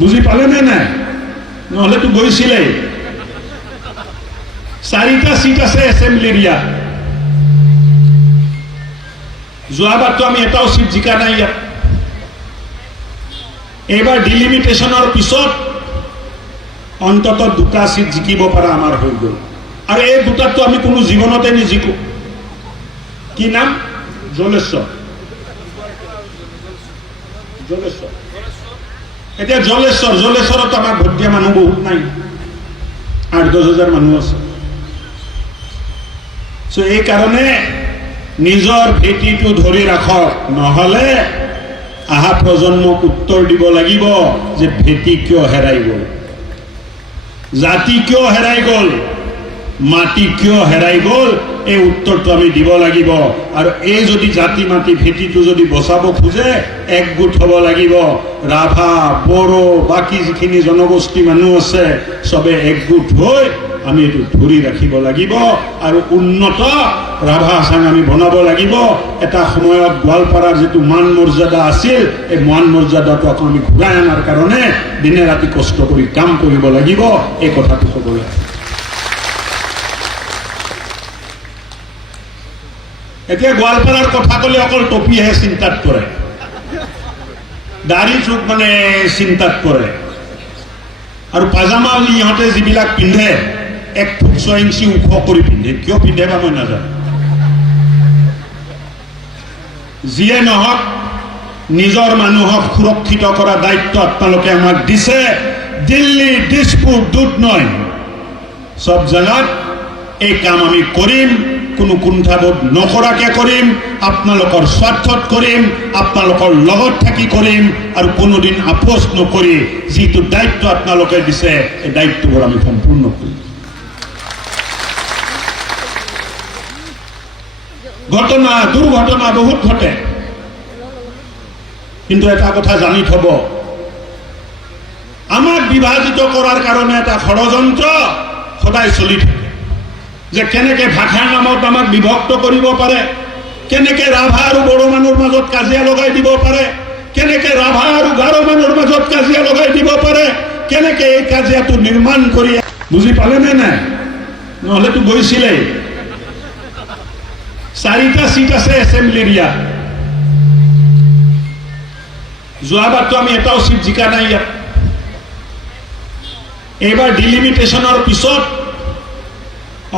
বুজি পালে নে নাই? নহলেতো গৈছিলেই। 4টা সিট আছে এসেম্বলিৰ ইয়াত। যোৱাবাৰতো আমি এটাও সিট জিকা নাই ইয়াত। এইবাৰ ডিলিমিটেশনৰ পিছত অন্তত 2টা সিট জিকিব পৰা আমাৰ হৈ গ'ল। আৰু এই 2টাতো আমি কোনো জীৱনতে নিজিকো। কি নাম? জলেশ্বৰ। জলেশ্বৰ। এতিয়া জলেশ্বৰত আমাৰ ভোট দিয়া মানুহ বহুত নাই, 8-10 হাজাৰ মানুহ আছে। এই কাৰণে নিজৰ ভেটিটো ধৰি ৰাখক, নহলে আহা প্ৰজন্মক উত্তৰ দিব লাগিব যে ভেটি কিয় হেৰাই গ'ল, জাতি কিয় হেৰাই গ'ল, মাটি কিয় হেৰাই গ'ল, এই উত্তৰটো আমি দিব লাগিব। আৰু এই যদি জাতি মাটি ভেটিটো যদি বচাব খোজে একগোট হ'ব লাগিব। ৰাভা, বড়ো, বাকী যিখিনি জনগোষ্ঠী মানুহ আছে সবে একগোট হৈ আমি এইটো ধৰি ৰাখিব লাগিব। আৰু উন্নত ৰাভা আসাম আমি বনাব লাগিব। এটা সময়ত গোৱালপাৰাৰ যিটো মান মৰ্যাদা আছিল, এই মান মৰ্যাদাটো আকৌ আমি ঘূৰাই অনাৰ কাৰণে দিনে ৰাতি কষ্ট কৰি কাম কৰিব লাগিব। এই কথাটো ক'বলৈ এতিয়া গোৱালপাৰাৰ কথা ক'লে অকল টপিহে চিন্তাত পৰে, দাড়ি চুক মানে চিন্তাত পৰে। আৰু পাজামা ইহঁতে যিবিলাক পিন্ধে 1 ফুট 6 ইঞ্চি ওখ কৰি পিন্ধে, কিয় পিন্ধে বা মই নাজানো। যিয়ে নহওক নিজৰ মানুহক সুৰক্ষিত কৰা দায়িত্ব আপোনালোকে আমাক দিছে। দিল্লী, দিছপুৰ, দুধনৈ সব জাগাত এই কাম আমি কৰিম, কোনো কুণ্ঠাবোধ নকৰাকে কৰিম, আপোনালোকৰ স্বাৰ্থত কৰিম, আপোনালোকৰ লগত থাকি কৰিম, আৰু কোনোদিন আপোচ নকৰি যিটো দায়িত্ব আপোনালোকে দিছে এই দায়িত্ববোৰ আমি সম্পূৰ্ণ কৰিম। ঘটনা, দুৰ্ঘটনা বহুত ঘটে, কিন্তু এটা কথা জানি থব, আমাক বিভাজিত কৰাৰ কাৰণে এটা ষড়যন্ত্ৰ সদায় চলি থাকে। যে কেনেকে ভাষাৰ নামত আমাক বিভক্ত কৰিব পাৰে, কেনেকে ৰাভা আৰু বড়ো মানুহৰ মাজত কাজিয়া লগাই দিব পাৰে, কেনেকে ৰাভা আৰু গাৰো মানুহৰ মাজত কাজিয়া লগাই দিব পাৰে, কেনেকে এই কাজিয়াটো নিৰ্মাণ কৰি। বুজি পালে নে নাই? নহলেতো গৈছিলেই। 4টা সিট আছে এসেম্বলিৰ ইয়াত। যোৱাবাৰতো আমি এটাও সিট জিকা নাই ইয়াত। এইবাৰ ডিলিমিটেশনৰ পিছত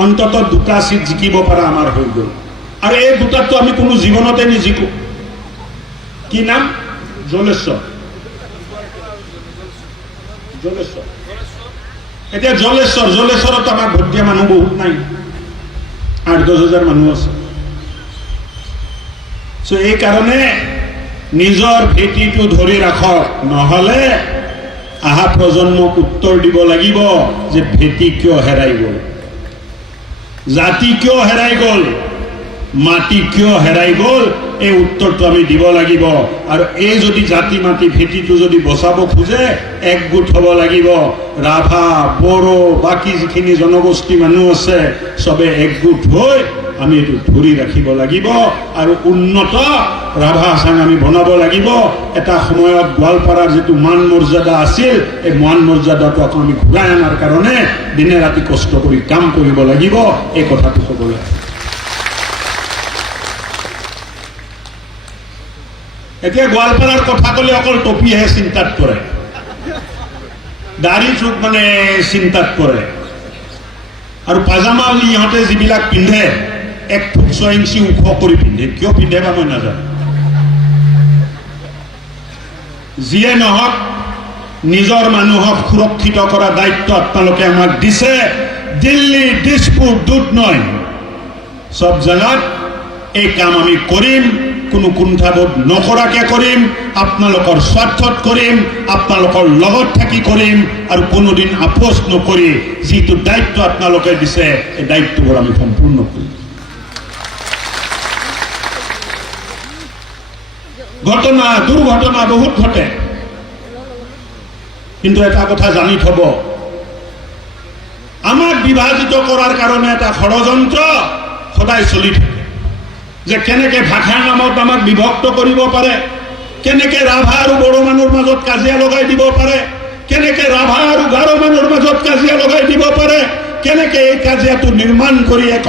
অন্তত 2টা সিট জিকিব পৰা আমাৰ হৈ গ'ল। আৰু এই 2টাতো আমি কোনো জীৱনতে নিজিকো। কি নাম? জলেশ্বৰ। জলেশ্বৰ। এতিয়া জলেশ্বৰত আমাৰ ভোট দিয়া মানুহ বহুত নাই, 8-10 হাজাৰ মানুহ আছে। এই কাৰণে নিজৰ ভেটিটো ধৰি ৰাখক, নহলে আহা প্ৰজন্মক উত্তৰ দিব লাগিব যে ভেটি কিয় হেৰাই গ'ল, জাতি কিয় হেৰাই গ'ল, মাটি কিয় হেৰাই গ'ল, এই উত্তৰটো আমি দিব লাগিব। আৰু এই যদি জাতি মাটি ভেটিটো যদি বচাব খোজে একগোট হ'ব লাগিব। ৰাভা, বড়ো, বাকী যিখিনি জনগোষ্ঠী মানুহ আছে সবে একগোট হৈ আমি এইটো ধৰি ৰাখিব লাগিব। আৰু উন্নত ৰাভা আসাম আমি বনাব লাগিব। এটা সময়ত গোৱালপাৰাৰ যিটো মান মৰ্যাদা আছিল, এই মান মৰ্যাদাটো আকৌ আমি ঘূৰাই অনাৰ কাৰণে দিনে ৰাতি কষ্ট কৰি কাম কৰিব লাগিব। এই কথাটো ক'বলৈ এতিয়া গোৱালপাৰাৰ কথা ক'লে অকল টপিহে চিন্তাত পৰে, দাড়ি চুক মানে চিন্তাত পৰে। আৰু পাজামা ইহঁতে যিবিলাক পিন্ধে 1 ফুট 6 ইঞ্চি ওখ কৰি পিন্ধে, কিয় পিন্ধে বা মই নাজানো। যিয়ে নহওক নিজৰ মানুহক সুৰক্ষিত কৰা দায়িত্ব আপোনালোকে আমাক দিছে। দিল্লী, দিছপুৰ, দুধনৈ সব জাগাত এই কাম আমি কৰিম, কোনো কুণ্ঠাবোধ নকৰাকে কৰিম, আপোনালোকৰ স্বাৰ্থত কৰিম, আপোনালোকৰ লগত থাকি কৰিম, আৰু কোনোদিন আপোচ নকৰি যিটো দায়িত্ব আপোনালোকে দিছে এই দায়িত্ববোৰ আমি সম্পূৰ্ণ কৰিম। ঘটনা, দুৰ্ঘটনা বহুত ঘটে, কিন্তু এটা কথা জানি থব, আমাক বিভাজিত কৰাৰ কাৰণে এটা ষড়যন্ত্ৰ সদায় চলি থাকে। যে কেনেকে ভাষাৰ নামত আমাক বিভক্ত কৰিব পাৰে, কেনেকে ৰাভা আৰু বড়ো মানুহৰ মাজত কাজিয়া লগাই দিব পাৰে, কেনেকে এই কাজিয়াটো নিৰ্মাণ কৰি এক